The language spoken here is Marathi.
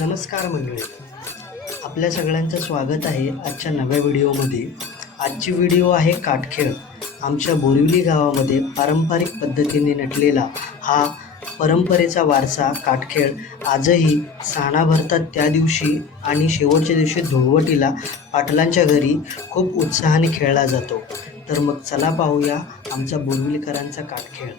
नमस्कार मंडळी, आपल्या सगळ्यांचं स्वागत आहे आजच्या नव्या व्हिडिओमध्ये. आजची व्हिडिओ आहे काटखेळ. आमच्या बोरिवली गावामध्ये पारंपरिक पद्धतीने नटलेला हा परंपरेचा वारसा काटखेळ आजही साणा भरतात त्या दिवशी आणि शेवटच्या दिवशी धुळवटीला पाटलांच्या घरी खूप उत्साहाने खेळला जातो. तर मग चला पाहूया आमचा बोरिवलीकरांचा काटखेळ.